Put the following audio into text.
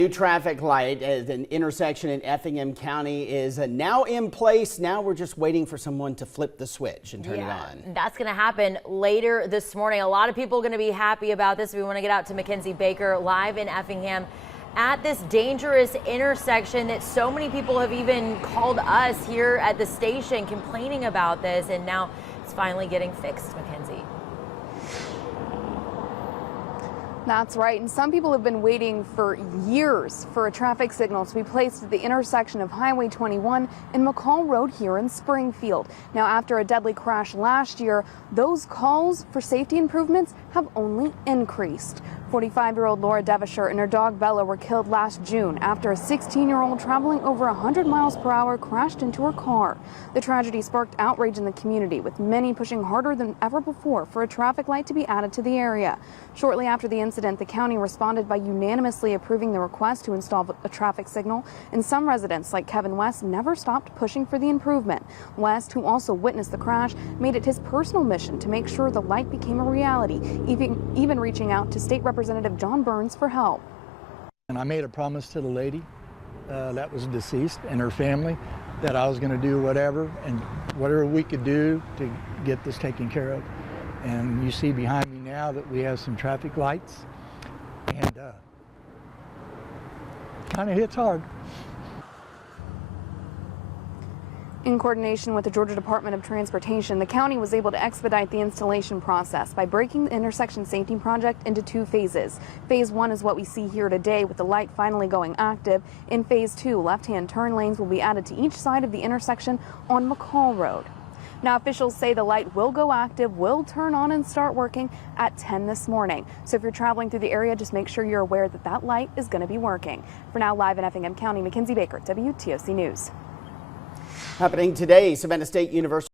New traffic light at an intersection in Effingham County is now in place. Now we're just waiting for someone to flip the switch and turn it on. That's going to happen later this morning. A lot of people are going to be happy about this. We want to get out to Mackenzie Baker live in Effingham at this dangerous intersection that so many people have even called us here at the station complaining about this, and now it's finally getting fixed. Mackenzie. That's right, and some people have been waiting for years for a traffic signal to be placed at the intersection of Highway 21 and McCall Road here in Springfield. Now, after a deadly crash last year, those calls for safety improvements have only increased. 45-year-old Laura Devonshire and her dog Bella were killed last June after a 16-year-old traveling over 100 miles per hour crashed into her car. The tragedy sparked outrage in the community, with many pushing harder than ever before for a traffic light to be added to the area. Shortly after the incident, the county responded by unanimously approving the request to install a traffic signal, and some residents, like Kevin West, never stopped pushing for the improvement. West, who also witnessed the crash, made it his personal mission to make sure the light became a reality, even reaching out to State Representative John Burns for help. And I made a promise to the lady that was deceased and her family that I was going to do whatever we could do to get this taken care of. And you see behind me now that we have some traffic lights, and kind of hits hard. In coordination with the Georgia Department of Transportation, the county was able to expedite the installation process by breaking the intersection safety project into two phases. Phase 1 is what we see here today, with the light finally going active. In Phase 2, left-hand turn lanes will be added to each side of the intersection on McCall Road. Now, officials say the light will go active, will turn on and start working at 10 this morning. So if you're traveling through the area, just make sure you're aware that that light is going to be working. For now, live in Effingham County, Mackenzie Baker, WTOC News. Happening today, Savannah State University